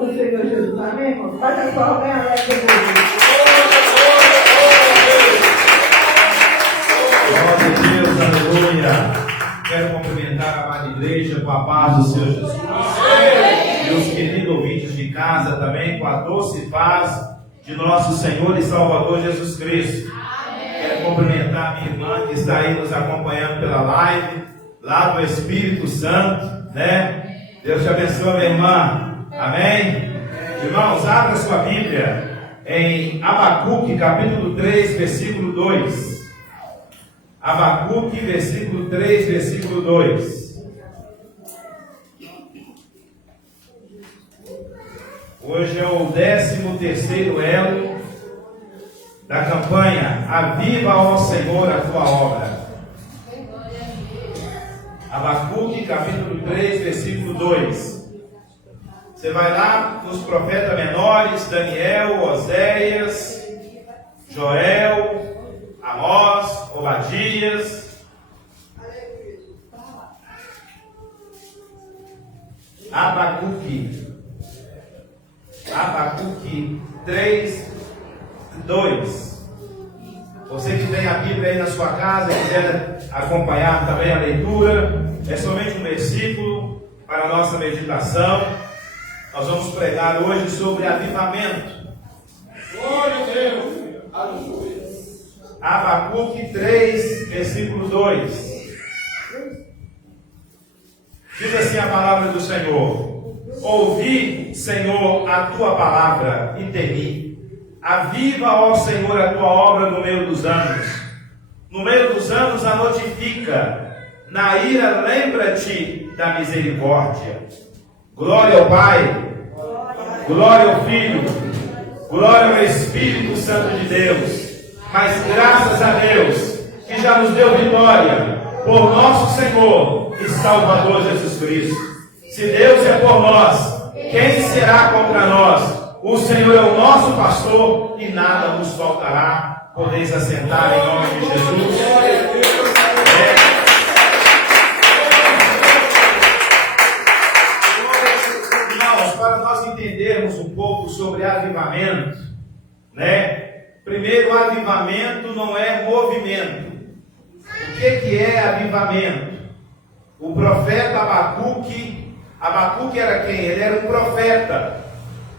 nome do Senhor Jesus, amém, irmão? Faz a palma bem alegre. Glória a Deus, aleluia. Quero cumprimentar a amada igreja com a paz do Senhor Jesus. Meus queridos ouvintes de casa também, com a doce paz de nosso Senhor e Salvador Jesus Cristo. Quero cumprimentar a minha irmã que está aí nos acompanhando pela live, lá do Espírito Santo, né? Deus te abençoe, minha irmã. Amém? Irmãos, abra sua Bíblia em Abacuque, capítulo 3, versículo 2. Abacuque, versículo 3, versículo 2. Hoje é o 13º elo da campanha Aviva, ó Senhor, a tua obra. Abacuque, capítulo 3, versículo 2. Você vai lá nos profetas menores, Daniel, Oséias, Joel, Amós, Obadias. Abacuque 3, 2. Você que tem a Bíblia aí na sua casa e quiser acompanhar também a leitura, é somente um versículo para a nossa meditação. Nós vamos pregar hoje sobre avivamento. Glória a Deus! Aleluia! Abacuque 3, versículo 2. Diz assim a palavra do Senhor: ouvi, Senhor, a tua palavra e temi. Aviva, ó Senhor, a tua obra no meio dos anos. No meio dos anos a notifica. Na ira lembra-te da misericórdia. Glória ao Pai, glória ao Filho, glória ao Espírito Santo de Deus. Mas graças a Deus que já nos deu vitória por nosso Senhor e Salvador Jesus Cristo. Se Deus é por nós, quem será contra nós? O Senhor é o nosso pastor e nada nos faltará. Podeis assentar em nome de Jesus. Irmãos, para nós entendermos um pouco sobre avivamento, né? Primeiro, avivamento não é movimento. O que é avivamento? O profeta Abacuque era quem? Ele era um profeta,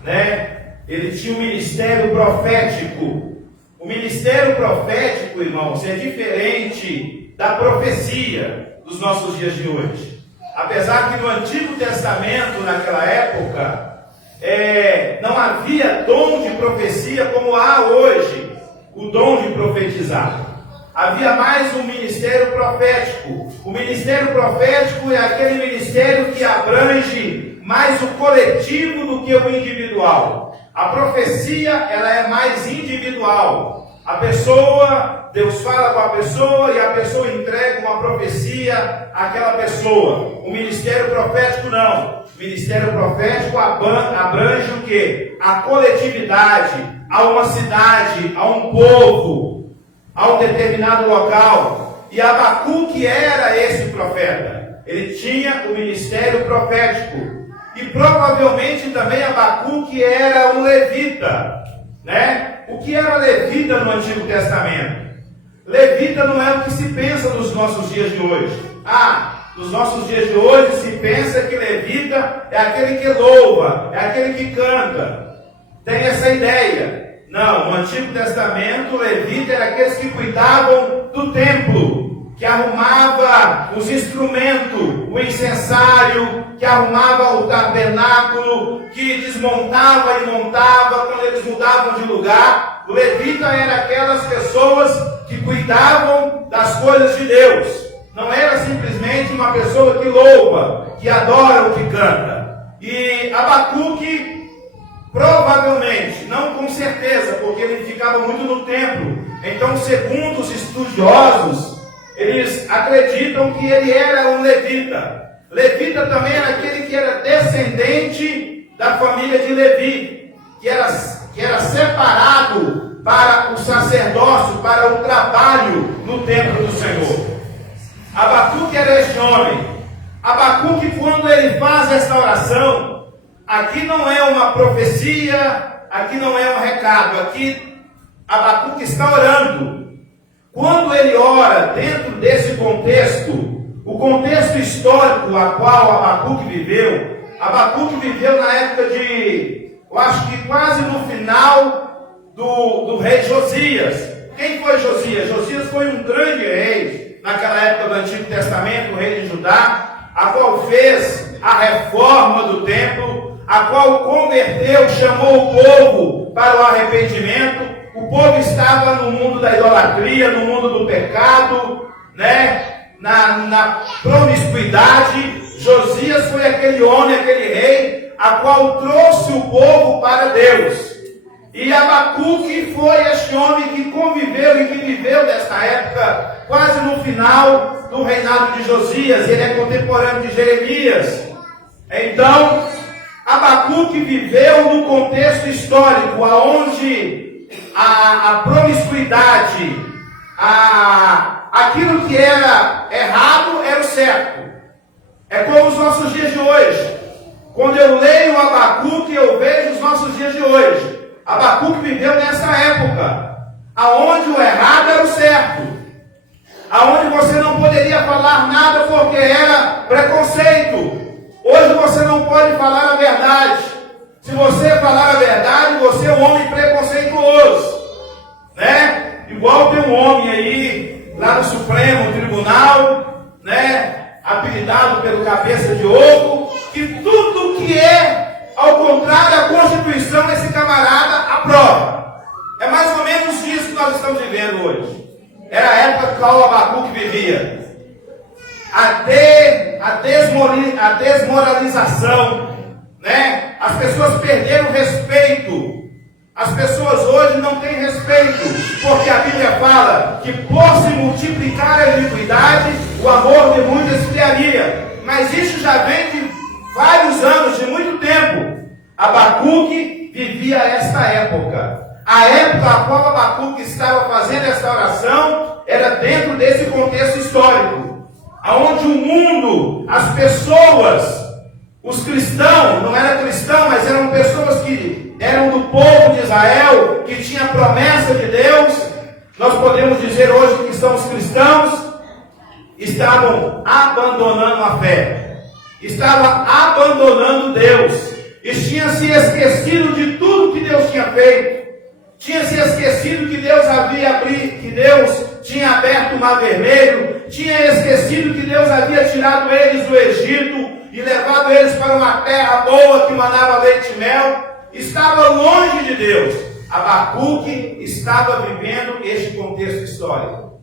né? Ele tinha um ministério profético. O ministério profético, irmãos, é diferente da profecia dos nossos dias de hoje. Apesar que no Antigo Testamento, naquela época, não havia dom de profecia como há hoje, o dom de profetizar. Havia mais um ministério profético. O ministério profético é aquele ministério que abrange mais o coletivo do que o individual. A profecia, ela é mais individual. A pessoa, Deus fala com a pessoa e a pessoa entrega uma profecia àquela pessoa. O ministério profético não. O ministério profético abrange o quê? A coletividade, a uma cidade, a um povo, a um determinado local. E Abacuque era esse profeta. Ele tinha o ministério profético. E provavelmente também Abacuque era um levita, né? O que era levita no Antigo Testamento? Levita não é o que se pensa nos nossos dias de hoje. Nos nossos dias de hoje se pensa que levita é aquele que louva, é aquele que canta. Tem essa ideia. Não, no Antigo Testamento, levita era aqueles que cuidavam do templo, que arrumava os instrumentos, o incensário, que arrumava o tabernáculo, que desmontava e montava quando eles mudavam de lugar. O levita era aquelas pessoas que cuidavam das coisas de Deus. Não era simplesmente uma pessoa que louva, que adora o que canta. E Abacuque, provavelmente, não com certeza, porque ele ficava muito no templo. Então, segundo os estudiosos, eles acreditam que ele era um levita. Levita também era aquele que era descendente da família de Levi, que era separado para o sacerdócio, para o trabalho no templo do Senhor. Abacuque era este homem. Abacuque, quando ele faz esta oração, aqui não é uma profecia, aqui não é um recado, aqui Abacuque está orando. Quando ele ora dentro desse contexto, o contexto histórico a qual Abacuque viveu na época de, eu acho que quase no final do rei Josias. Quem foi Josias? Josias foi um grande rei naquela época do Antigo Testamento, o rei de Judá, a qual fez a reforma do templo, a qual converteu, chamou o povo para o arrependimento. O povo estava no mundo da idolatria, no mundo do pecado, né? na promiscuidade. Josias foi aquele homem, aquele rei, a qual trouxe o povo para Deus. E Abacuque foi este homem que conviveu e que viveu nesta época, quase no final do reinado de Josias. Ele é contemporâneo de Jeremias. Então, Abacuque viveu no contexto histórico, onde a promiscuidade, aquilo que era errado era o certo. É como os nossos dias de hoje. Quando eu leio Abacuque, eu vejo os nossos dias de hoje. Abacuque viveu nessa época, aonde o errado era o certo, aonde você não poderia falar nada porque era preconceito. Hoje você não pode falar a verdade. Se você falar a verdade, você é um homem preconceituoso, né? Igual tem um homem aí lá no Supremo Tribunal, né? Apelidado pelo Cabeça de Ovo, que tudo que é ao contrário da Constituição, esse camarada aprova. É mais ou menos isso que nós estamos vivendo hoje. Era a época que o Abacuque vivia. A desmoralização, né? As pessoas perderam o respeito. As pessoas hoje não têm respeito, porque a Bíblia fala que por se multiplicar a iniquidade, o amor de muitos esfriaria. Mas isso já vem de vários anos, de muito tempo. Abacuque vivia esta época. A época a qual Abacuque estava fazendo esta oração era dentro desse contexto histórico, onde o mundo, as pessoas, os cristãos, não eram cristãos, mas eram pessoas que eram do povo de Israel, que tinha promessa de Deus. Nós podemos dizer hoje que são os cristãos, estavam abandonando a fé, estavam abandonando Deus, e tinha se esquecido de tudo que Deus tinha feito, tinha se esquecido que Deus tinha aberto o Mar Vermelho, tinha esquecido que Deus havia tirado eles do Egito e levado eles para uma terra boa que manava leite e mel. Estava longe de Deus. Abacuque estava vivendo este contexto histórico.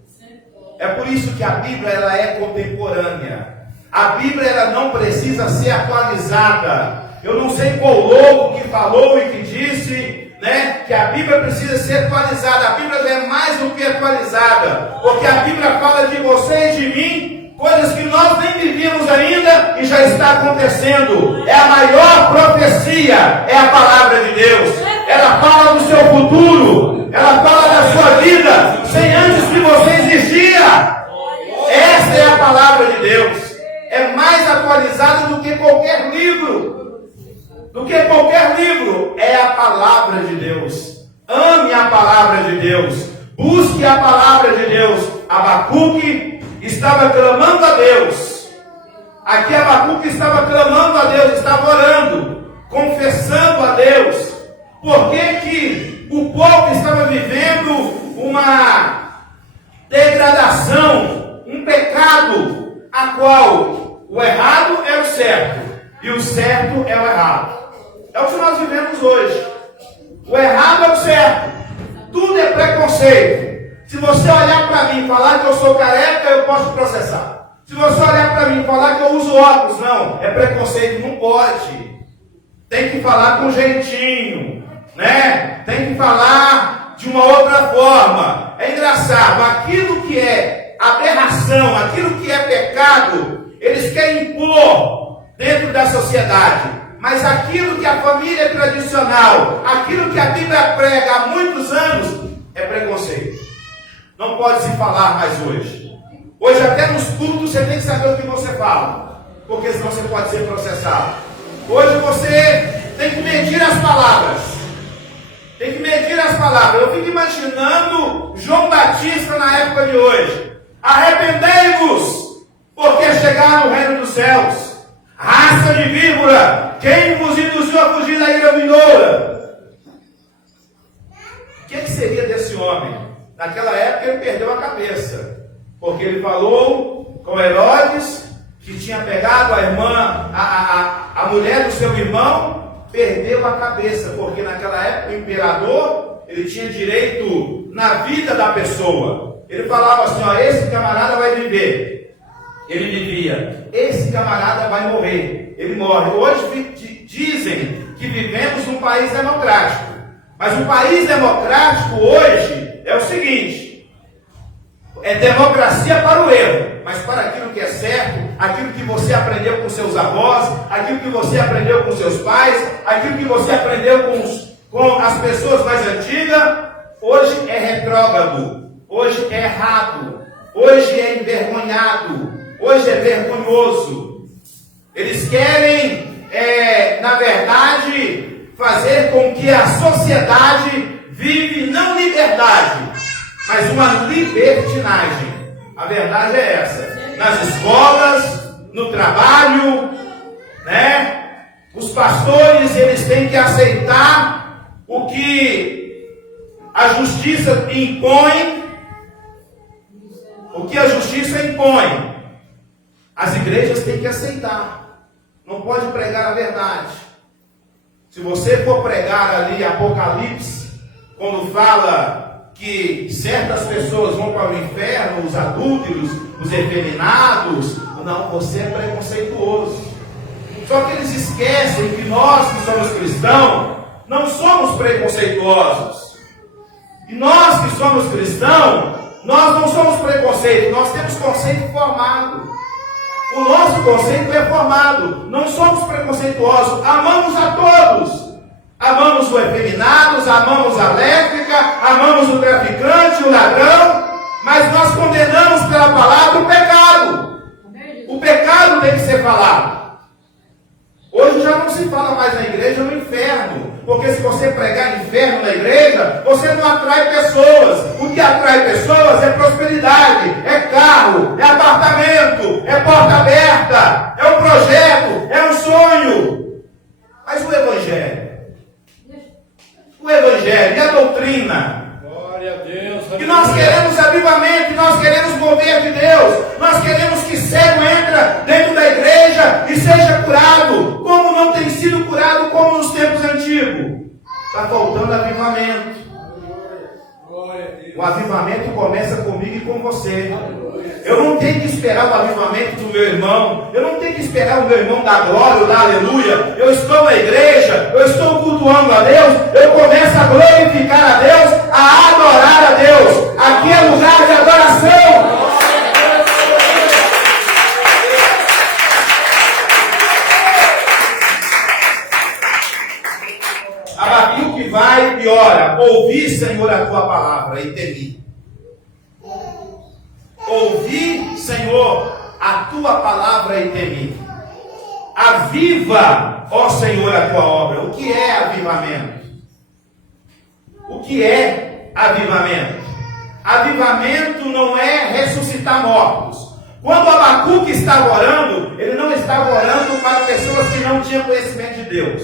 É por isso que a Bíblia ela é contemporânea. A Bíblia ela não precisa ser atualizada. Eu não sei qual louco que falou e que disse, né, que a Bíblia precisa ser atualizada. A Bíblia é mais do que atualizada, porque a Bíblia fala de você e de mim, coisas que nós nem vivíamos ainda e já está acontecendo. É a maior profecia, é a palavra de Deus. Ela fala do seu futuro, ela fala da sua vida, sem antes que você existia. Esta é a palavra de Deus. É mais atualizada do que qualquer livro. É a palavra de Deus. Ame a palavra de Deus. Busque a palavra de Deus. Abacuque estava clamando a Deus. Aqui Abacuque estava clamando a Deus, estava orando, confessando a Deus. Por que o povo estava vivendo uma degradação, um pecado, a qual o errado é o certo e o certo é o errado? É o que nós vivemos hoje. O errado é o certo. Tudo é preconceito. Se você olhar para mim e falar que eu sou careca, eu posso processar. Se você olhar para mim e falar que eu uso óculos, não, é preconceito, não pode. Tem que falar com jeitinho, né? Tem que falar de uma outra forma. É engraçado, aquilo que é aberração, aquilo que é pecado, eles querem impor dentro da sociedade. Mas aquilo que a família tradicional, aquilo que a Bíblia prega há muitos anos, é preconceito. Não pode se falar mais hoje. Hoje até nos cultos você tem que saber o que você fala, porque senão você pode ser processado. Hoje você Tem que medir as palavras. Tem que medir as palavras. Eu fico imaginando João Batista na época de hoje. Arrependei-vos, porque chegaram o reino dos céus. Raça de víbora, quem vos induziu a fugir da ira vindoura? O que seria desse homem? Naquela época ele perdeu a cabeça, porque ele falou com Herodes, que tinha pegado a irmã, a mulher do seu irmão, perdeu a cabeça, porque naquela época o imperador, ele tinha direito na vida da pessoa. Ele falava assim, ó, esse camarada vai viver. Ele vivia, esse camarada vai morrer. Ele morre. Hoje dizem que vivemos num país democrático. Mas o país democrático hoje é o seguinte: é democracia para o erro, mas para aquilo que é certo, aquilo que você aprendeu com seus avós, aquilo que você aprendeu com seus pais, aquilo que você aprendeu com as pessoas mais antigas, hoje é retrógrado, hoje é errado, hoje é envergonhado, hoje é vergonhoso. Eles querem, na verdade, fazer com que a sociedade vive não liberdade, mas uma libertinagem. A verdade é essa. Nas escolas, no trabalho, né? Os pastores, eles têm que aceitar o que a justiça impõe, o que a justiça impõe. As igrejas têm que aceitar. Não pode pregar a verdade. Se você for pregar ali Apocalipse, quando fala que certas pessoas vão para o inferno, os adúlteros, os efeminados, não, você é preconceituoso. Só que eles esquecem que nós que somos cristãos, não somos preconceituosos. E nós que somos cristãos, nós não somos preconceito, nós temos conceito formado. O nosso conceito é formado, não somos preconceituosos, amamos a todos. Amamos os efeminados, amamos a lésbica, amamos o traficante, o ladrão, mas nós condenamos pela palavra o pecado. O pecado tem que ser falado. Hoje já não se fala mais na igreja no inferno, porque se você pregar inferno na igreja, você não atrai pessoas. O que atrai pessoas é prosperidade, é carro, é apartamento, é porta aberta, é um projeto, é um sonho. Mas o Evangelho e a doutrina, glória a Deus, que nós queremos avivamento, que nós queremos mover de Deus, nós queremos que cego entra dentro da igreja e seja curado, como não tem sido curado como nos tempos antigos. Está faltando avivamento. O avivamento começa comigo e com você. Eu não tenho que esperar o avivamento do meu irmão. Eu não tenho que esperar o meu irmão dar glória, dar aleluia. Eu estou na igreja, eu estou cultuando a Deus. Eu começo a glorificar a Deus, a adorar a Deus. Aqui é lugar de adoração. Abacuque vai e ora: ouvi, Senhor, a tua palavra e temi. Ouvi, Senhor, a tua palavra e temi. Aviva, ó Senhor, a tua obra. O que é avivamento? O que é avivamento? Avivamento não é ressuscitar mortos. Quando Abacuque estava orando, ele não estava orando para pessoas que não tinham conhecimento de Deus.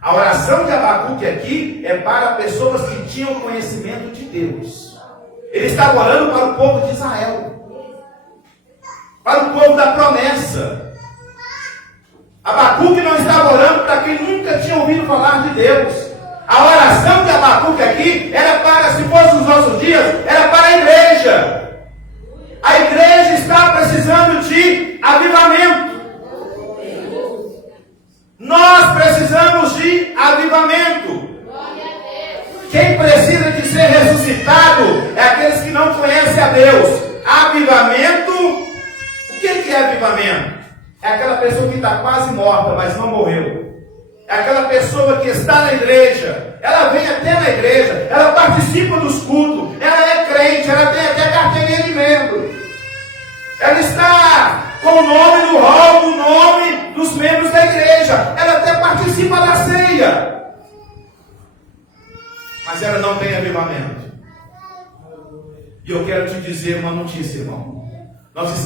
A oração de Abacuque aqui é para pessoas que tinham conhecimento de Deus. Ele estava orando para o povo de Israel, para o povo da promessa. Abacuque não estava orando para quem nunca tinha ouvido falar de Deus. A oração de Abacuque aqui era para, se fosse nos nossos dias, era para a igreja. A igreja está precisando de avivamento. Nós precisamos de avivamento. Quem precisa de ser ressuscitado é aqueles que não conhecem a Deus. Avivamento, o que é avivamento? É aquela pessoa que está quase morta, mas não morreu. É aquela pessoa que está na igreja, ela vem até na igreja, ela participa dos cultos, ela é crente, ela tem até carteirinha de membro. Ela está com o nome do rol, o nome dos membros da igreja. Ela até participa da ceia, mas ela não tem avivamento. E eu quero te dizer uma notícia, irmão. Nós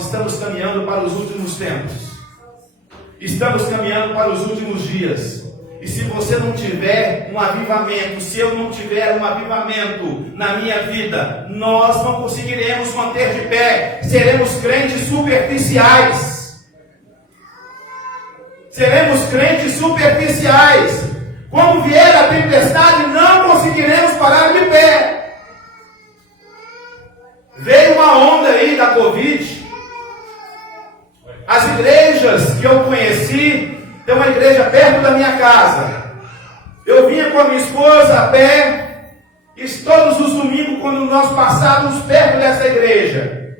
estamos caminhando para os últimos tempos. Estamos caminhando para os últimos dias. E se você não tiver um avivamento, se eu não tiver um avivamento na minha vida, nós não conseguiremos manter de pé. Seremos crentes superficiais. Seremos crentes superficiais. Quando vier a tempestade, não conseguiremos parar de pé. Veio uma onda aí da Covid. As igrejas que eu conheci, tem uma igreja perto da minha casa. Eu vinha com a minha esposa a pé, e todos os domingos, quando nós passávamos perto dessa igreja,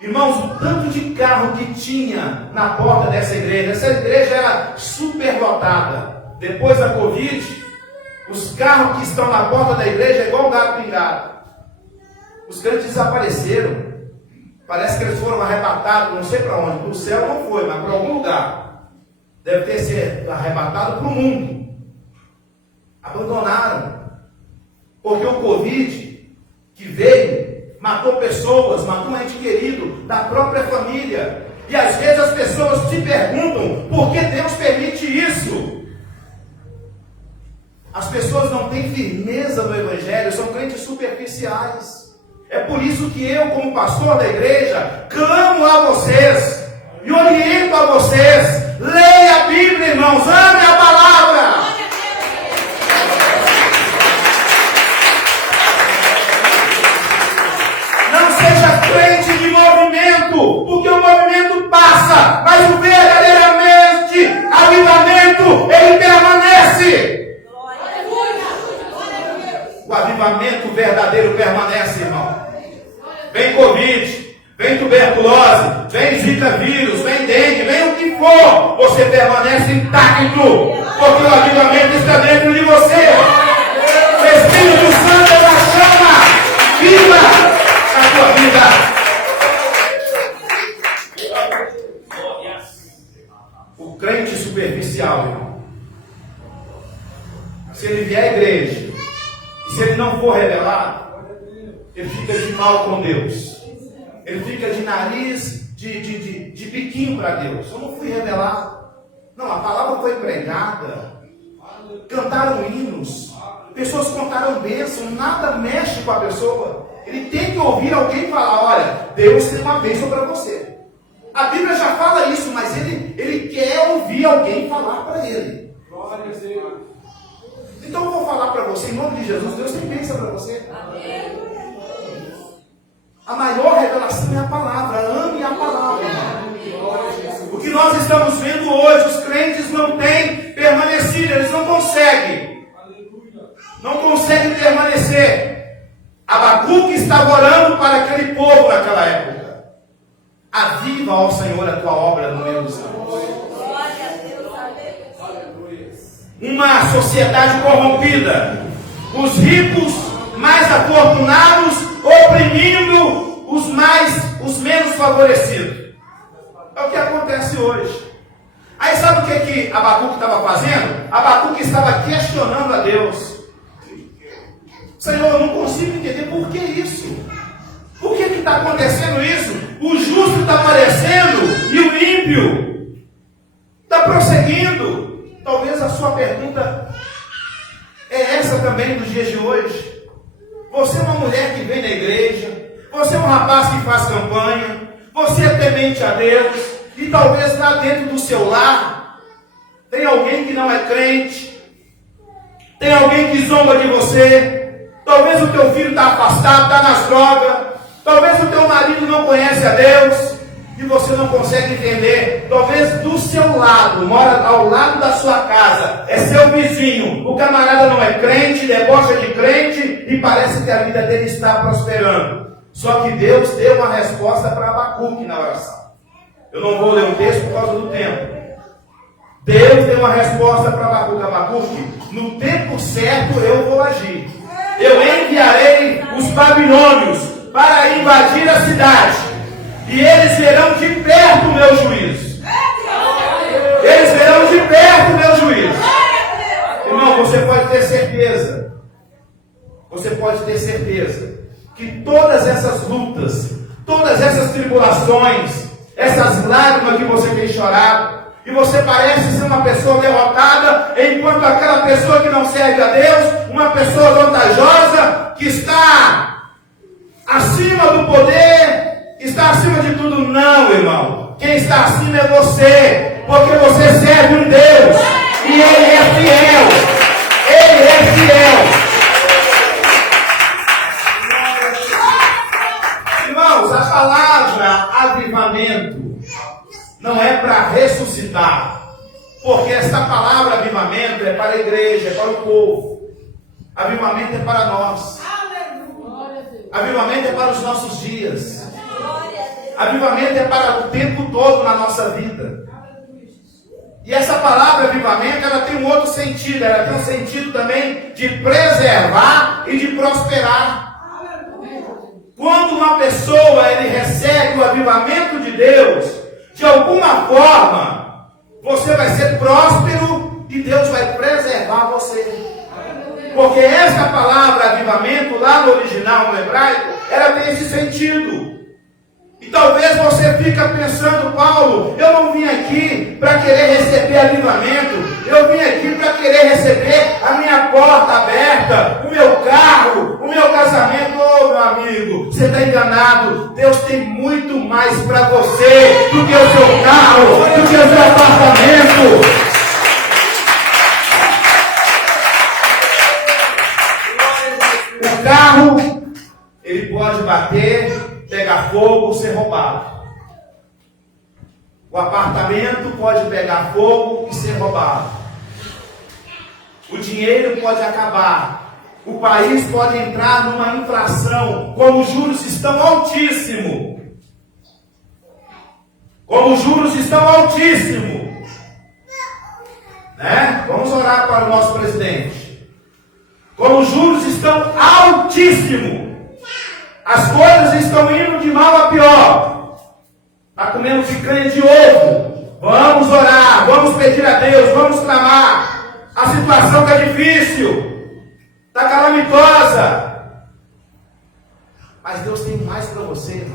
irmãos, o tanto de carro que tinha na porta dessa igreja. Essa igreja era superlotada. Depois da Covid, os carros que estão na porta da igreja é igual gato pingado. Os crentes desapareceram. Parece que eles foram arrebatados, não sei para onde. Para o céu não foi, mas para algum lugar. Deve ter sido arrebatado para o mundo. Abandonaram. Porque o Covid que veio, matou pessoas, matou um ente querido da própria família. E às vezes as pessoas se perguntam por que Deus permite isso. As pessoas não têm firmeza no Evangelho, são crentes superficiais. É por isso que eu, como pastor da igreja, clamo a vocês e oriento a vocês. Leia a Bíblia, irmãos, ame a palavra. Não seja crente de movimento, porque o movimento passa, mas o verdadeiramente avivamento, ele permanece. O avivamento verdadeiro permanece, irmão. Vem Covid, vem tuberculose, vem zika vírus, vem dengue, vem o que for, você permanece intacto, porque o avivamento está dentro de você. O Espírito Santo é uma chama viva na sua vida. O crente superficial, irmão, se ele vier à igreja, se ele não for revelado, ele fica de mal com Deus. Ele fica de nariz, de biquinho para Deus. Eu não fui revelado. Não, a palavra foi pregada. Cantaram hinos. Pessoas contaram bênção. Nada mexe com a pessoa. Ele tem que ouvir alguém falar: olha, Deus tem uma bênção para você. A Bíblia já fala isso, mas ele quer ouvir alguém falar para ele. Glória a Deus. Então eu vou falar para você, em nome de Jesus, Deus tem bênção para você. Amém. A maior revelação é a palavra. Ame a palavra. O que nós estamos vendo hoje, os crentes não têm permanecido, eles não conseguem. Não conseguem permanecer. Abacuque estava orando para aquele povo naquela época. Aviva, ó Senhor, a tua obra no meio dos anos. Uma sociedade corrompida, os ricos mais afortunados oprimindo os menos favorecidos. É o que acontece hoje. Aí sabe o que Abacuque estava fazendo? Abacuque estava questionando a Deus. Senhor, eu não consigo entender por que isso. Por que está acontecendo isso? O justo está aparecendo e o ímpio está prosseguindo. Talvez a sua pergunta é essa também dos dias de hoje. Você é uma mulher que vem na igreja, você é um rapaz que faz campanha, você é temente a Deus, e talvez lá dentro do seu lar tem alguém que não é crente, tem alguém que zomba de você, talvez o teu filho está afastado, está nas drogas, talvez o teu marido não conhece a Deus, e você não consegue entender. Talvez do seu lado, mora ao lado da sua casa, é seu vizinho, o camarada não é crente, debocha de crente, e parece que a vida dele está prosperando. Só que Deus deu uma resposta para Abacuque na oração. Eu não vou ler o texto por causa do tempo. Deus deu uma resposta para Abacuque. Abacuque, no tempo certo eu vou agir. Eu enviarei os babilônios para invadir a cidade. E eles verão de perto o meu juízo. Eles verão de perto o meu juízo. Irmão, você pode ter certeza. Você pode ter certeza que todas essas lutas, todas essas tribulações, essas lágrimas que você tem chorado, e você parece ser uma pessoa derrotada, enquanto aquela pessoa que não serve a Deus, uma pessoa vantajosa, que está acima do poder, está acima de tudo. Não, irmão. Quem está acima é você, porque você serve um Deus, e Ele é fiel. Ele é fiel. Irmãos, a palavra avivamento não é para ressuscitar, porque essa palavra avivamento é para a igreja, é para o povo. Avivamento é para nós. Avivamento é para os nossos dias. Avivamento é para o tempo todo na nossa vida. E essa palavra avivamento, ela tem um outro sentido. Ela tem um sentido também de preservar e de prosperar. Quando uma pessoa ele recebe o avivamento de Deus, de alguma forma, você vai ser próspero e Deus vai preservar você. Porque essa palavra avivamento, lá no original, no hebraico, ela tem esse sentido. E talvez você fica pensando, Paulo, eu não vim aqui para querer receber avivamento. Eu vim aqui para querer receber a minha porta aberta, o meu carro, o meu casamento. Ô, meu amigo, você está enganado. Deus tem muito mais para você do que o seu carro, do que o seu apartamento. O carro, ele pode bater, pegar fogo, ser roubado. O apartamento pode pegar fogo e ser roubado. O dinheiro pode acabar. O país pode entrar numa inflação, como os juros estão altíssimos. Como os juros estão altíssimos. Né? Vamos orar para o nosso presidente. Como os juros estão altíssimos. As coisas estão indo de mal a pior. Está comendo picanha de ovo. Vamos orar, vamos pedir a Deus, vamos clamar. A situação está difícil, está calamitosa. Mas Deus tem mais para você.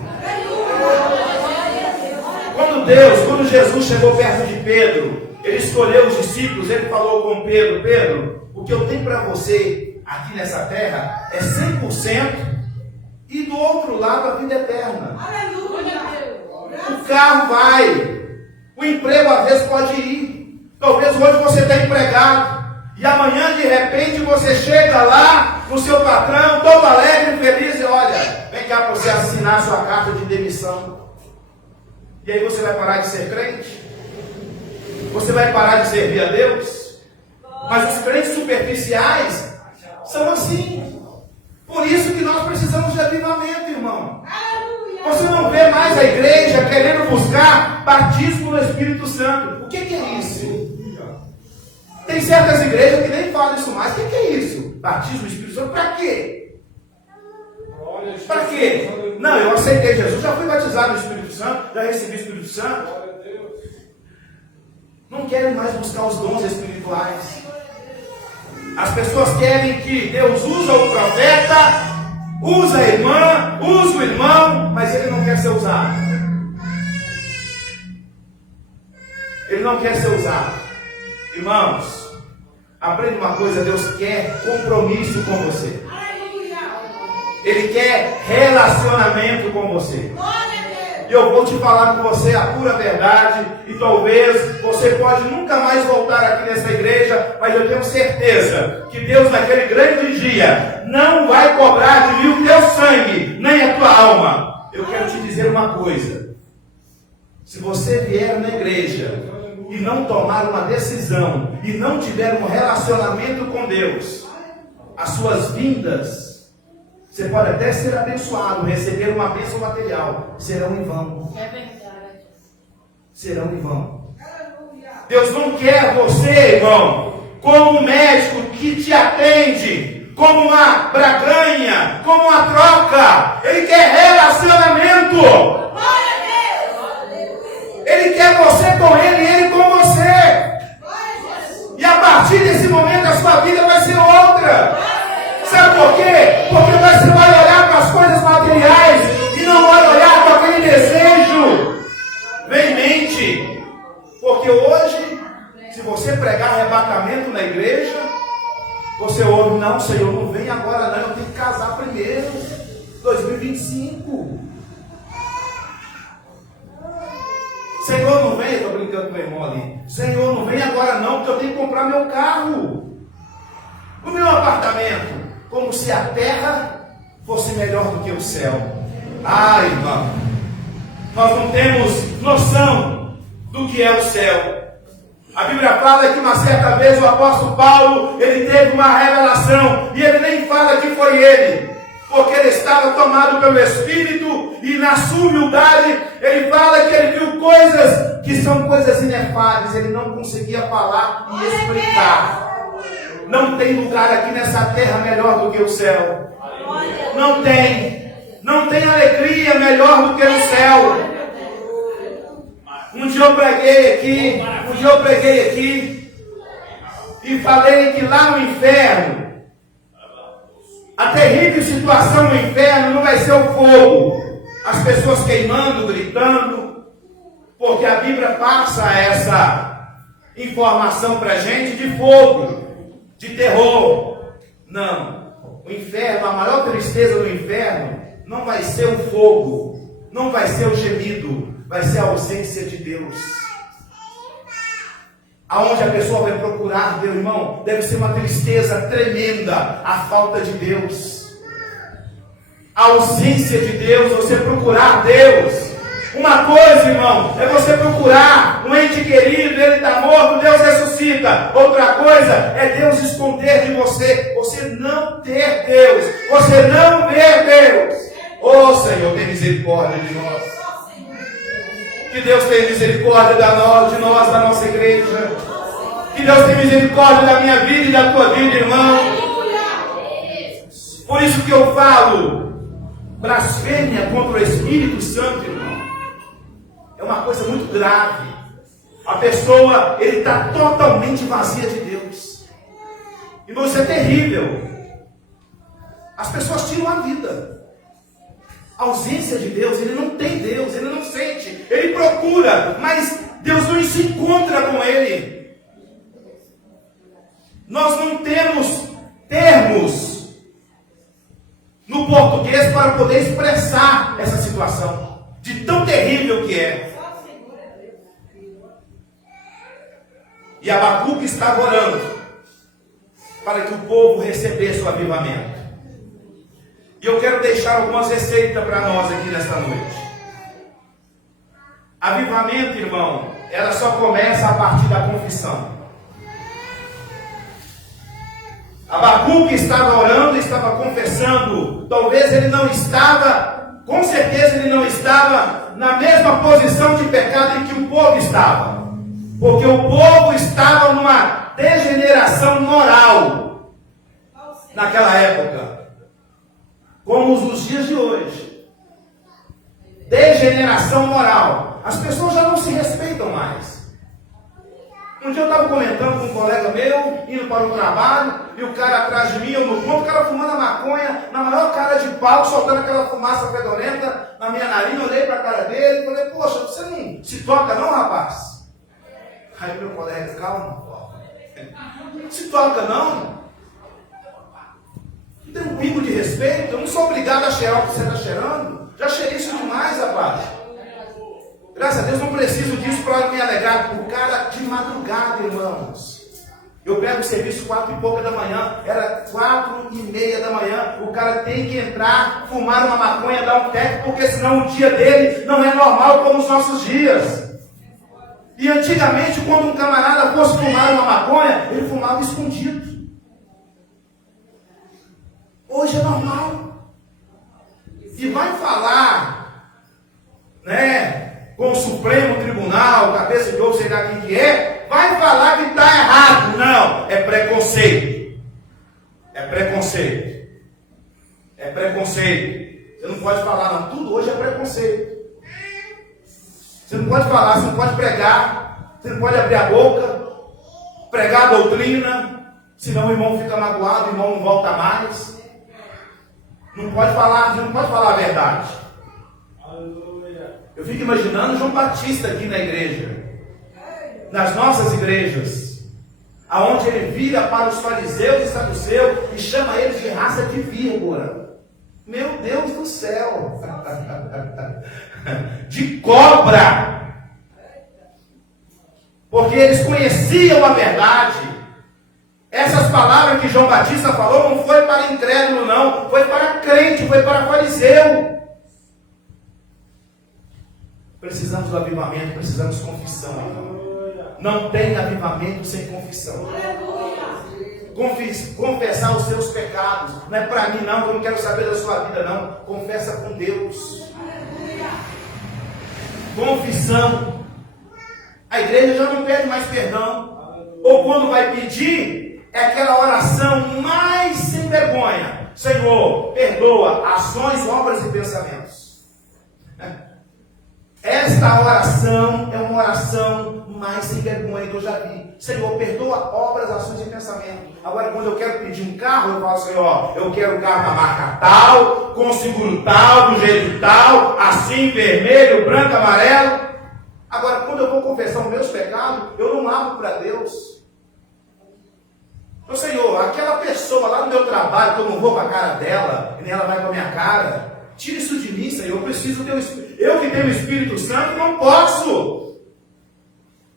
Quando Jesus chegou perto de Pedro, ele escolheu os discípulos, ele falou com Pedro: Pedro, o que eu tenho para você aqui nessa terra é 100%. E do outro lado a vida eterna. O carro vai. O emprego às vezes pode ir. Talvez hoje você está empregado. E amanhã de repente você chega lá no seu patrão, todo alegre e feliz. E olha, vem cá para você assinar a sua carta de demissão. E aí você vai parar de ser crente? Você vai parar de servir a Deus? Mas os crentes superficiais são assim. Por isso que nós precisamos de avivamento, irmão. Você não vê mais a igreja querendo buscar batismo no Espírito Santo. O que é isso? Tem certas igrejas que nem falam isso mais. O que é isso? Batismo no Espírito Santo? Para quê? Para quê? Não, eu aceitei Jesus, já fui batizado no Espírito Santo, já recebi o Espírito Santo. Não querem mais buscar os dons espirituais. As pessoas querem que Deus usa o profeta, usa a irmã, usa o irmão, mas ele não quer ser usado. Ele não quer ser usado. Irmãos, aprenda uma coisa: Deus quer compromisso com você. Ele quer relacionamento com você. E eu vou te falar com você a pura verdade. E talvez você pode nunca mais voltar aqui nessa igreja, mas eu tenho certeza que Deus naquele grande dia não vai cobrar de mim o teu sangue, nem a tua alma. Eu quero te dizer uma coisa: se você vier na igreja e não tomar uma decisão, e não tiver um relacionamento com Deus, as suas vindas, você pode até ser abençoado, receber uma bênção material, serão em vão. É verdade. Serão em vão. Deus não quer você, irmão, como um médico que te atende, como uma braganha, como uma troca. Ele quer relacionamento. quer você com Ele e Ele com você. E a partir desse momento a sua vida vai ser outra. Sabe por quê? Porque você vai olhar para as coisas materiais e não vai olhar para aquele desejo veemente. Porque hoje, se você pregar arrebatamento na igreja, você ouve, não, Senhor, não vem agora não, eu tenho que casar primeiro. 2025. Senhor, não vem, estou brincando com o meu irmão ali. Senhor, não vem agora não, porque eu tenho que comprar meu carro. O meu apartamento. Como se a terra fosse melhor do que o céu. Ai, irmão, nós não temos noção do que é o céu. A Bíblia fala que uma certa vez o apóstolo Paulo, ele teve uma revelação, e ele nem fala que foi ele, porque ele estava tomado pelo Espírito, e na sua humildade, ele fala que ele viu coisas que são coisas inefáveis, ele não conseguia falar e explicar. Não tem lugar aqui nessa terra melhor do que o céu. Não tem. Não tem alegria melhor do que o céu. Um dia eu preguei aqui e falei que lá no inferno, a terrível situação no inferno não vai ser o fogo, as pessoas queimando, gritando, porque a Bíblia passa essa informação para a gente de fogo, de terror. Não, o inferno, a maior tristeza do inferno não vai ser o fogo, não vai ser o gemido, vai ser a ausência de Deus. Aonde a pessoa vai procurar Deus, irmão, deve ser uma tristeza tremenda a falta de Deus, a ausência de Deus, você procurar Deus. Uma coisa, irmão, é você procurar um ente querido, ele está morto, Deus ressuscita. Outra coisa é Deus esconder de você, você não ter Deus, você não ver Deus. Oh Senhor, tem misericórdia de nós. Que Deus tenha misericórdia de nós, da nossa igreja. Que Deus tenha misericórdia da minha vida e da tua vida, irmão. Por isso que eu falo, blasfêmia contra o Espírito Santo, irmão, é uma coisa muito grave. A pessoa, ele está totalmente vazia de Deus. Irmão, isso é terrível. As pessoas tiram a vida. A ausência de Deus, ele não tem Deus, ele não sente, ele procura, mas Deus não se encontra com ele. Nós não temos termos no português para poder expressar essa situação, de tão terrível que é. E Abacuque estava orando para que o povo recebesse o avivamento. E eu quero deixar algumas receitas para nós aqui nesta noite. Avivamento, irmão, ela só começa a partir da confissão. Abacuque estava orando, estava confessando. Talvez ele não estava, com certeza ele não estava na mesma posição de pecado em que o povo estava. Porque o povo estava numa degeneração moral naquela época, como os dias de hoje. Degeneração moral. As pessoas já não se respeitam mais. Um dia eu estava comentando com um colega meu, indo para o trabalho, e o cara atrás de mim, eu no ponto, o cara fumando a maconha, na maior cara de pau, soltando aquela fumaça fedorenta na minha narina. Eu olhei para a cara dele e falei, poxa, você não se toca não, rapaz? Aí meu colega, calma, não se toca não? Tem um pingo de respeito, eu não sou obrigado a cheirar o que você está cheirando. Já cheirei isso demais, rapaz. Graças a Deus não preciso disso para me alegrar. O cara de madrugada, irmãos. Eu pego o serviço 4 e pouca da manhã. Era 4:30 da manhã. O cara tem que entrar, fumar uma maconha, dar um teco, porque senão o dia dele não é normal como os nossos dias. E antigamente, quando um camarada fosse fumar uma maconha, ele fumava escondido. Hoje é normal. E vai falar, né, com o Supremo Tribunal, cabeça de ovo, sei lá quem que é, vai falar que está errado. Não, é preconceito. É preconceito. É preconceito. Você não pode falar, não. Tudo hoje é preconceito. Você não pode falar, você não pode pregar, você não pode abrir a boca, pregar a doutrina, senão o irmão fica magoado, o irmão não volta mais. Não pode falar, você não pode falar a verdade. Eu fico imaginando João Batista aqui na igreja, nas nossas igrejas, aonde ele vira para os fariseus e saduceus e chama eles de raça de víbora. Meu Deus do céu! De cobra! Porque eles conheciam a verdade. Essas palavras que João Batista falou não foi para incrédulo, não, foi para crente, foi para fariseu. Precisamos do avivamento, precisamos de confissão. Não tem avivamento sem confissão. Confessar os seus pecados. Não é para mim não, eu não quero saber da sua vida não. Confessa com Deus. Confissão. A igreja já não pede mais perdão. Ou quando vai pedir, é aquela oração mais sem vergonha. Senhor, perdoa ações, obras e pensamentos. Esta oração é uma oração mais sem vergonha que eu já vi. Senhor, perdoa obras, ações e pensamentos. Agora, quando eu quero pedir um carro, eu falo, Senhor, eu quero um carro da marca tal, com seguro tal, do jeito tal, assim, vermelho, branco, amarelo. Agora, quando eu vou confessar os meus pecados, eu não abro para Deus. Então, Senhor, aquela pessoa lá no meu trabalho, que eu não vou com a cara dela, e nem ela vai com a minha cara, tira isso de mim, Senhor. Eu preciso ter o Espírito. Eu que tenho o Espírito Santo, não posso.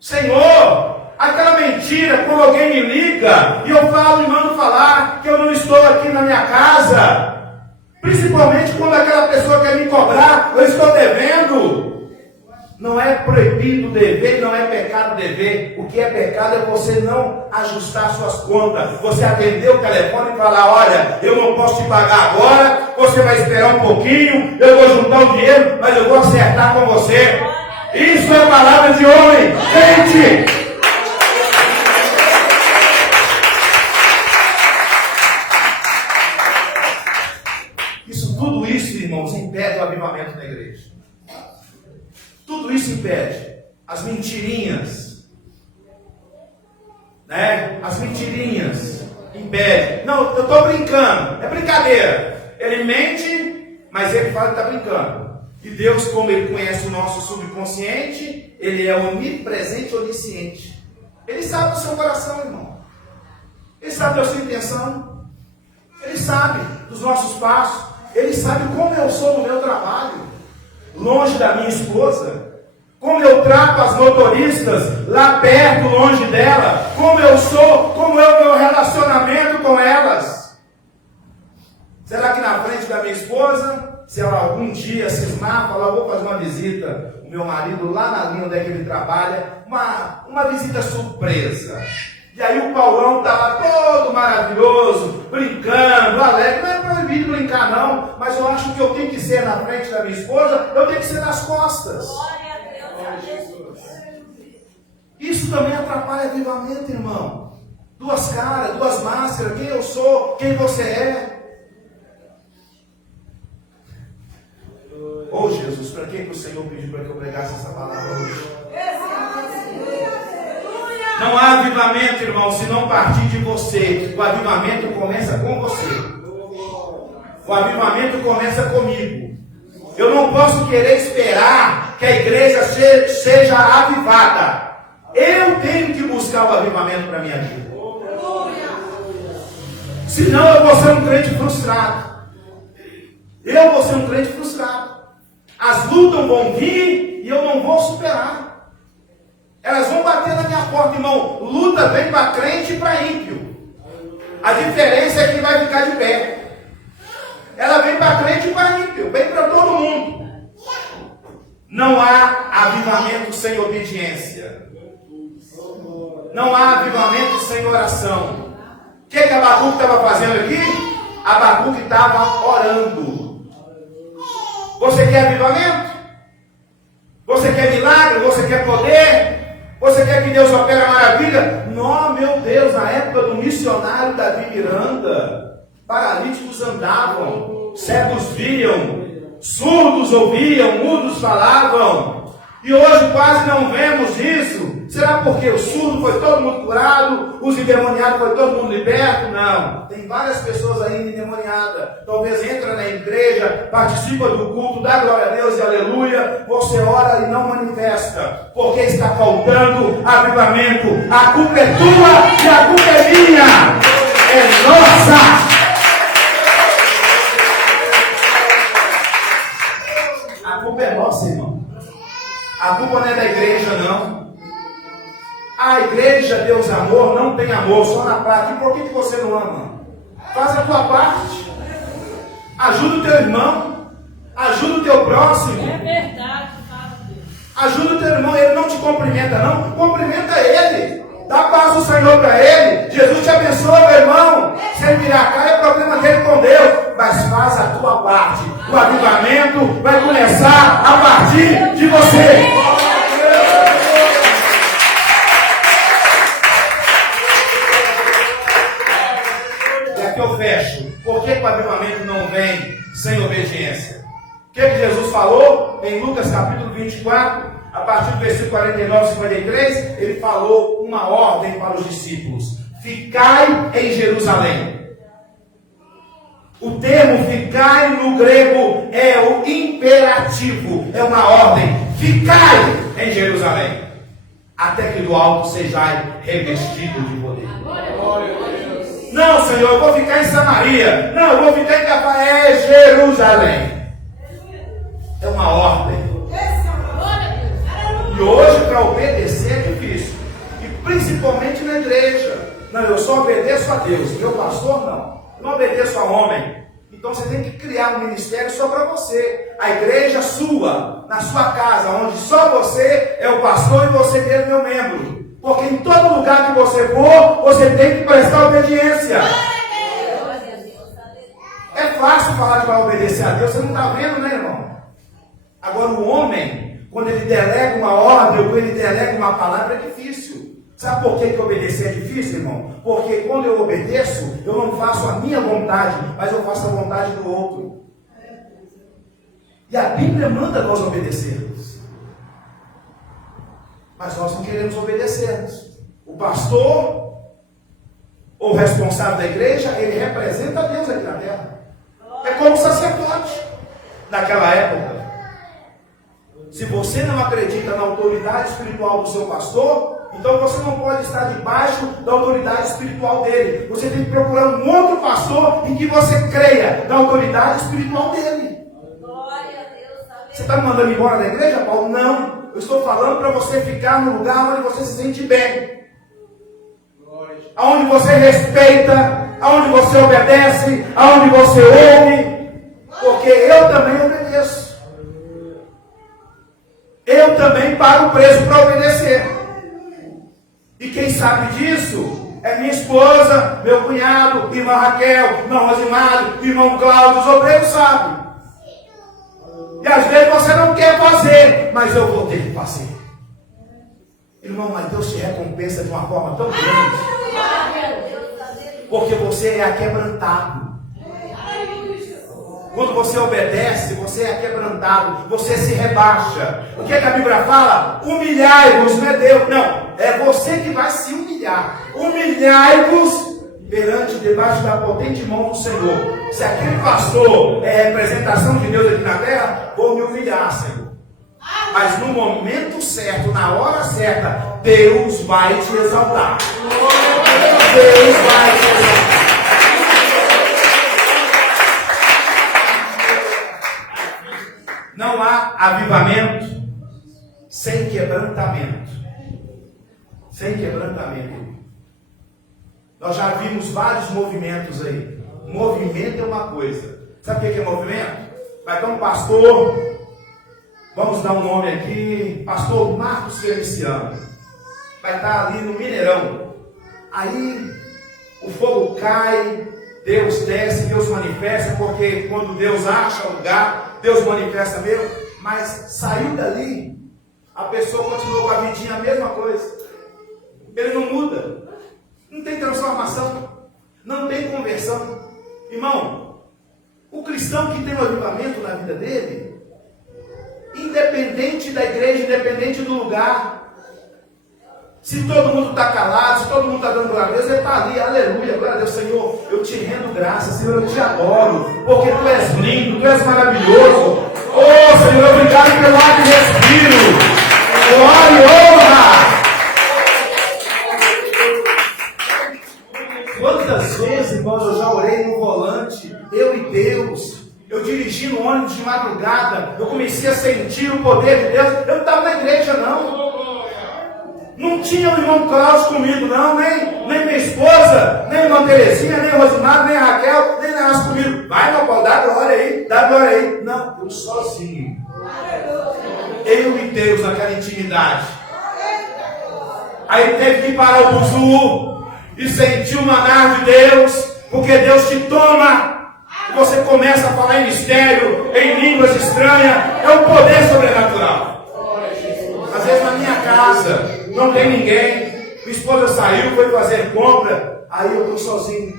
Senhor, aquela mentira, quando alguém me liga, e eu falo e mando falar que eu não estou aqui na minha casa. Principalmente quando aquela pessoa quer me cobrar, eu estou devendo. Não é proibido dever, não é pecado dever. O que é pecado é você não ajustar suas contas. Você atender o telefone e falar, olha, eu não posso te pagar agora, você vai esperar um pouquinho, eu vou juntar o dinheiro, mas eu vou acertar com você. Isso é palavra de homem. Gente! Tudo isso, irmãos, impede o avivamento da igreja. Tudo isso impede. As mentirinhas, né? As mentirinhas impedem. Não, eu estou brincando. É brincadeira. Ele mente, mas ele fala que está brincando. E Deus, como Ele conhece o nosso subconsciente, Ele é onipresente e onisciente. Ele sabe do seu coração, irmão. Ele sabe da sua intenção. Ele sabe dos nossos passos. Ele sabe como eu sou no meu trabalho, longe da minha esposa. Como eu trato as motoristas lá perto, longe dela. Como eu sou, como é o meu relacionamento com elas. Será que na frente da minha esposa, se ela algum dia cismar, falar, vou fazer uma visita, o meu marido lá na linha onde é que ele trabalha, uma visita surpresa. E aí o Paulão está lá todo maravilhoso, brincando, alegre. Não é proibido brincar não, mas eu acho que eu tenho que ser na frente da minha esposa, eu tenho que ser nas costas. Isso também atrapalha avivamento, irmão. Duas caras, duas máscaras, quem eu sou, quem você é. Oh Jesus, para que o Senhor pediu para que eu pregasse essa palavra hoje? Não há avivamento, irmão, se não partir de você. O avivamento começa com você. O avivamento começa comigo. Eu não posso querer esperar que a igreja seja avivada. Eu tenho que buscar o avivamento para a minha vida. Senão eu vou ser um crente frustrado. Eu vou ser um crente frustrado. As lutas vão vir e eu não vou superar. Elas vão bater na minha porta, irmão. Luta vem para crente e para ímpio. A diferença é que vai ficar de pé. Ela vem para crente e para ímpio. Vem para todo mundo. Não há avivamento sem obediência. Não há avivamento sem oração. O que Abacuque estava fazendo aqui? Abacuque estava orando. Você quer avivamento? Você quer milagre? Você quer poder? Você quer que Deus opere a maravilha? Não, meu Deus, na época do missionário Davi Miranda, paralíticos andavam, cegos viam, surdos ouviam, mudos falavam. E hoje quase não vemos isso. Será porque o surdo foi todo mundo curado, os endemoniados foi todo mundo liberto? Não. Tem várias pessoas ainda endemoniadas. Talvez entra na igreja, participa do culto, dá glória a Deus e aleluia. Você ora e não manifesta, porque está faltando avivamento. A culpa é tua e a culpa é minha. É nossa. A culpa é nossa, irmão. A culpa não é da igreja, não. A igreja, Deus amor, não tem amor, só na prática. E por que você não ama? Faz a tua parte. Ajuda o teu irmão. Ajuda o teu próximo. É verdade, fala Deus. Ajuda o teu irmão. Ele não te cumprimenta, não. Cumprimenta ele. Dá a paz do Senhor para ele. Jesus te abençoe, meu irmão. Se ele virar cá, é problema dele com Deus. Mas faz a tua parte. O avivamento vai começar a partir de você. E aqui eu fecho. Por que o avivamento não vem sem obediência? O que Jesus falou em Lucas capítulo 24, a partir do versículo 49 e 53, ele falou uma ordem para os discípulos: ficai em Jerusalém. O termo ficai no grego é o imperativo, é uma ordem. Ficai em Jerusalém, até que do alto sejais revestido de poder. Não, Senhor, eu vou ficar em Samaria. Não, eu vou ficar em Cafarnaum. É Jerusalém. É uma ordem. E hoje, para obedecer é difícil. E principalmente na igreja. Não, eu só obedeço a Deus. Meu pastor, não. Eu não obedeço a homem. Então você tem que criar um ministério só para você. A igreja sua, na sua casa, onde só você é o pastor e você é meu membro. Porque em todo lugar que você for, você tem que prestar obediência. É fácil falar que vai obedecer a Deus, você não está vendo, né, irmão? Agora o homem, quando ele delega uma ordem, ou quando ele delega uma palavra, é difícil. Sabe por que obedecer é difícil, irmão? Porque quando eu obedeço, eu não faço a minha vontade, mas eu faço a vontade do outro. E a Bíblia manda nós obedecermos. Mas nós não queremos obedecermos. O pastor, ou o responsável da igreja, ele representa Deus aqui na terra. É como sacerdote naquela época. Se você não acredita na autoridade espiritual do seu pastor, então você não pode estar debaixo da autoridade espiritual dele. Você tem que procurar um outro pastor em que você creia na autoridade espiritual dele. Você está me mandando embora da igreja, Paulo? Não. Eu estou falando para você ficar no lugar onde você se sente bem. Aonde você respeita, aonde você obedece, aonde você ouve. Porque eu também obedeço. Eu também pago o preço para obedecer. E quem sabe disso é minha esposa, meu cunhado, irmã Raquel, irmão Rosimário, irmão Cláudio, os obreiros sabem. E às vezes você não quer fazer, mas eu vou ter que fazer. Irmão, mas Deus te recompensa de uma forma tão grande. Porque você é aquebrantado. Quando você obedece, você é quebrantado, você se rebaixa. O que a Bíblia fala? Humilhai-vos, não é Deus, não. É você que vai se humilhar. Humilhai-vos debaixo da potente mão do Senhor. Se aquele pastor é representação de Deus aqui na terra, vou me humilhar, Senhor. Mas no momento certo, na hora certa, Deus vai te exaltar. Deus vai te exaltar. Não há avivamento sem quebrantamento. Sem quebrantamento. Nós já vimos vários movimentos aí. Movimento é uma coisa. Sabe o que é movimento? Vai ter um pastor, vamos dar um nome aqui, pastor Marcos Feliciano. Vai estar ali no Mineirão. Aí o fogo cai, Deus desce, Deus manifesta, porque quando Deus acha o lugar, Deus manifesta mesmo. Mas saiu dali, a pessoa continuou com a vidinha a mesma coisa. Ele não muda. Não tem transformação. Não tem conversão. Irmão, o cristão que tem um avivamento na vida dele, independente da igreja, independente do lugar. Se todo mundo está calado, se todo mundo está dando glória a Deus, ele está ali, aleluia, glória a Deus, Senhor, eu te rendo graça, Senhor, eu te adoro, porque tu és lindo, tu és maravilhoso. Oh, Senhor, obrigado pelo ar que respiro. Glória e honra. Quantas vezes, irmãos, eu já orei no volante, eu e Deus. Eu dirigi no ônibus de madrugada, eu comecei a sentir o poder de Deus. Eu não estava na igreja, não. Não tinha o irmão Cláudio comigo, não, nem minha esposa, nem a irmã Terezinha, nem o Rosimar, nem a Raquel, nem nada comigo. Vai, meu pai, dá glória aí, dá glória aí. Não, eu sozinho. Eu e Deus naquela intimidade. Aí teve que ir para o buzu e sentir o maná de Deus, porque Deus te toma. E você começa a falar em mistério, em línguas estranhas. É um poder sobrenatural. Às vezes na minha casa não tem ninguém, minha esposa saiu, foi fazer compra, aí eu estou sozinho.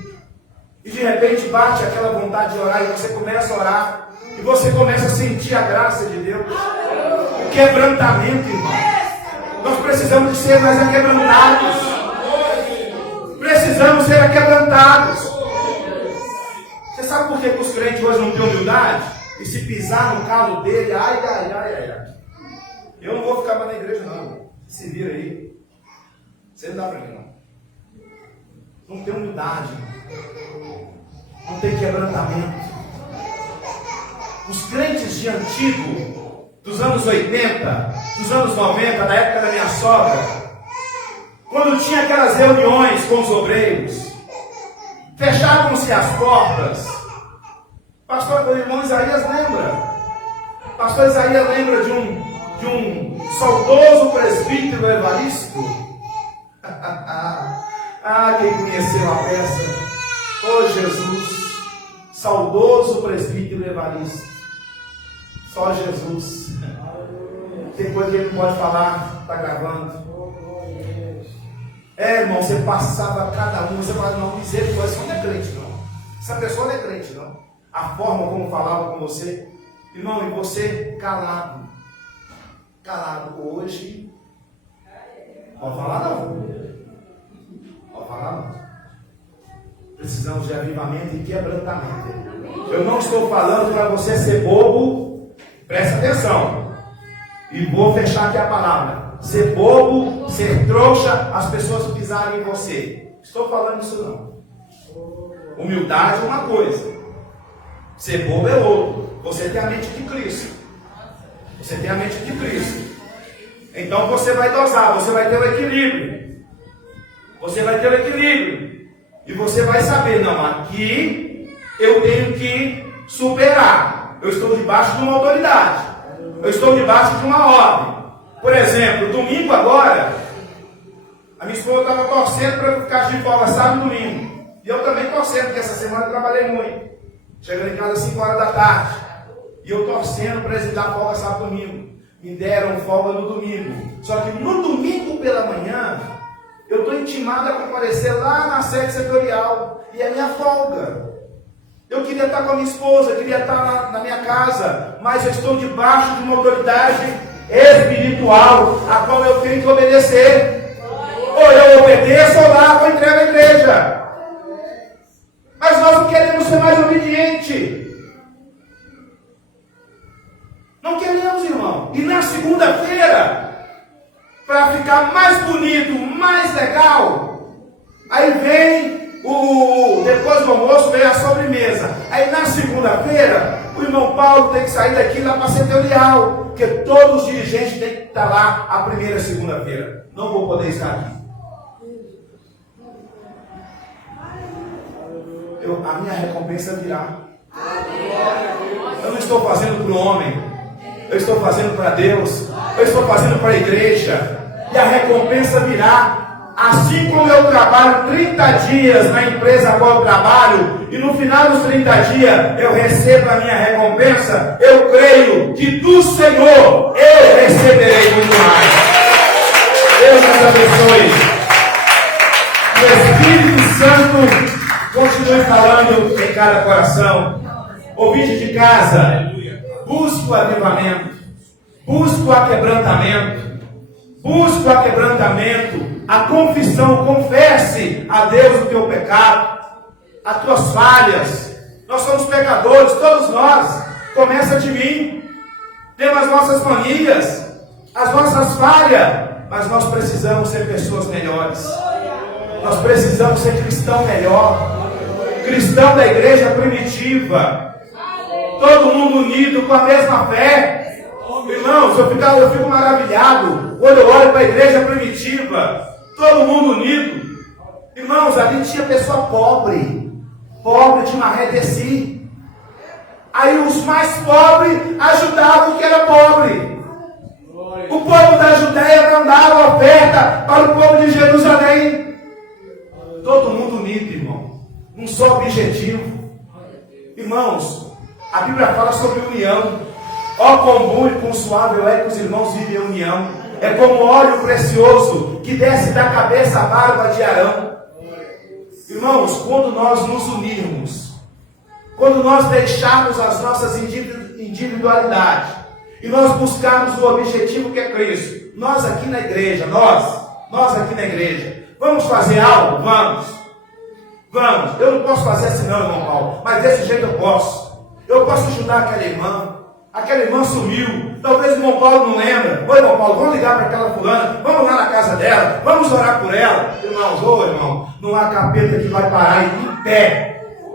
E de repente bate aquela vontade de orar, e você começa a orar, e você começa a sentir a graça de Deus. O quebrantamento, irmão. Nós precisamos de ser mais aquebrantados. Precisamos ser aquebrantados. Você sabe por que os crentes hoje não têm humildade? E se pisar no calo dele, ai. Eu não vou ficar mais na igreja, não. Se vira aí. Você não dá para mim, não. Não tem humildade. Não tem quebrantamento. Os crentes de antigo, dos anos 80, dos anos 90, da época da minha sogra, quando tinha aquelas reuniões com os obreiros, fechavam-se as portas. Pastor, o irmão Isaías lembra. Pastor Isaías lembra de um saudoso presbítero Evaristo. Quem conheceu a peça? Oh, Jesus, saudoso presbítero Evaristo. Só Jesus. Tem coisa que ele não pode falar, está gravando. Irmão, você passava cada um, você falava, não, misericórdia, você não é crente, não. Essa pessoa não é crente, não. A forma como falava com você. Irmão, e você calado. Calado hoje. Pode falar não. Pode falar não. Precisamos de avivamento e quebrantamento. Eu não estou falando para você ser bobo. Presta atenção. E vou fechar aqui a palavra. Ser bobo, ser trouxa, as pessoas pisarem em você. Estou falando isso não. Humildade é uma coisa. Ser bobo é outro. Você tem a mente de Cristo. Você tem a mente de Cristo. Então você vai dosar, você vai ter o equilíbrio. Você vai ter o equilíbrio. E você vai saber, não, aqui eu tenho que superar. Eu estou debaixo de uma autoridade. Eu estou debaixo de uma ordem. Por exemplo, domingo agora, a minha esposa estava torcendo para eu ficar de folga sábado e domingo. E eu também torcendo, porque essa semana eu trabalhei muito. Chegando em casa às 5 horas da tarde. E eu torcendo para eles me dar folga sábado e domingo. Me deram folga no domingo. Só que no domingo pela manhã, eu estou intimado a comparecer lá na sede setorial. E é minha folga. Eu queria estar com a minha esposa, eu queria estar na minha casa. Mas eu estou debaixo de uma autoridade espiritual, a qual eu tenho que obedecer. Ou eu obedeço ou lá eu entrego a igreja. Mas nós não queremos ser mais obedientes. Não queremos, irmão. E na segunda-feira, para ficar mais bonito, mais legal, aí vem depois do almoço, vem a sobremesa. Aí na segunda-feira, o irmão Paulo tem que sair daqui lá para setorial, porque todos os dirigentes têm que estar lá a primeira segunda-feira. Não vou poder estar aqui. A minha recompensa virá. Eu não estou fazendo para o homem, eu estou fazendo para Deus, eu estou fazendo para a igreja, e a recompensa virá. Assim como eu trabalho 30 dias na empresa a qual eu trabalho, e no final dos 30 dias eu recebo a minha recompensa, eu creio que do Senhor eu receberei muito mais. Deus nos abençoe. O Espírito Santo continue falando em cada coração. Ouvinte de casa, busque o avivamento. busque o aquebrantamento, a confissão, confesse a Deus o teu pecado, as tuas falhas. Nós somos pecadores, todos nós. Começa de mim. Temos as nossas manias, as nossas falhas, mas nós precisamos ser pessoas melhores. Nós precisamos ser cristão melhor, cristão da igreja primitiva, todo mundo unido com a mesma fé. Irmãos, eu fico maravilhado quando eu olho para a igreja primitiva, todo mundo unido. Irmãos, ali tinha pessoa pobre de Maré de Si. Aí os mais pobres ajudavam o que era pobre. O povo da Judéia mandava oferta para o povo de Jerusalém. Todo mundo unido, irmão. Um só objetivo. Irmãos, a Bíblia fala sobre união. Ó, quão bom e quão suave é que os irmãos vivem em união. É como óleo precioso que desce da cabeça à barba de Arão. Irmãos, quando nós nos unirmos, quando nós deixarmos as nossas individualidades e nós buscarmos o objetivo que é Cristo, nós aqui na igreja, vamos fazer algo? Vamos. Eu não posso fazer assim não, irmão Paulo, mas desse jeito eu posso. Eu posso ajudar aquela irmã sumiu, talvez o irmão Paulo não lembra. Oi, irmão Paulo, vamos ligar para aquela fulana, vamos lá na casa dela, vamos orar por ela. Irmãos, irmão, não há capeta que vai parar em pé.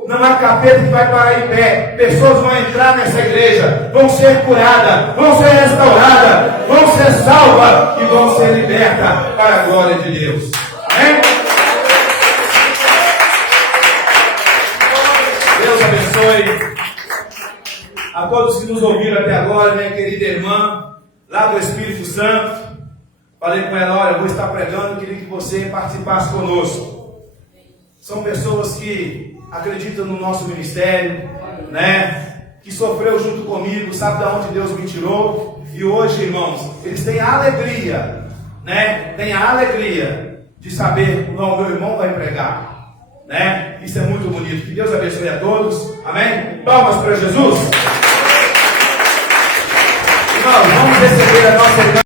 Não há capeta que vai parar em pé. Pessoas vão entrar nessa igreja, vão ser curadas, vão ser restauradas, vão ser salvas e vão ser libertas para a glória de Deus. Amém? Deus abençoe a todos que nos ouviram até agora, minha querida irmã, lá do Espírito Santo. Falei com ela, olha, eu vou estar pregando, queria que você participasse conosco. São pessoas que acreditam no nosso ministério, né? Que sofreu junto comigo, sabe de onde Deus me tirou. E hoje, irmãos, eles têm a alegria, né? Tem a alegria de saber, não, meu irmão vai pregar, né? Isso é muito bonito. Que Deus abençoe a todos. Amém? Palmas para Jesus. Irmãos, vamos receber a nossa irmã.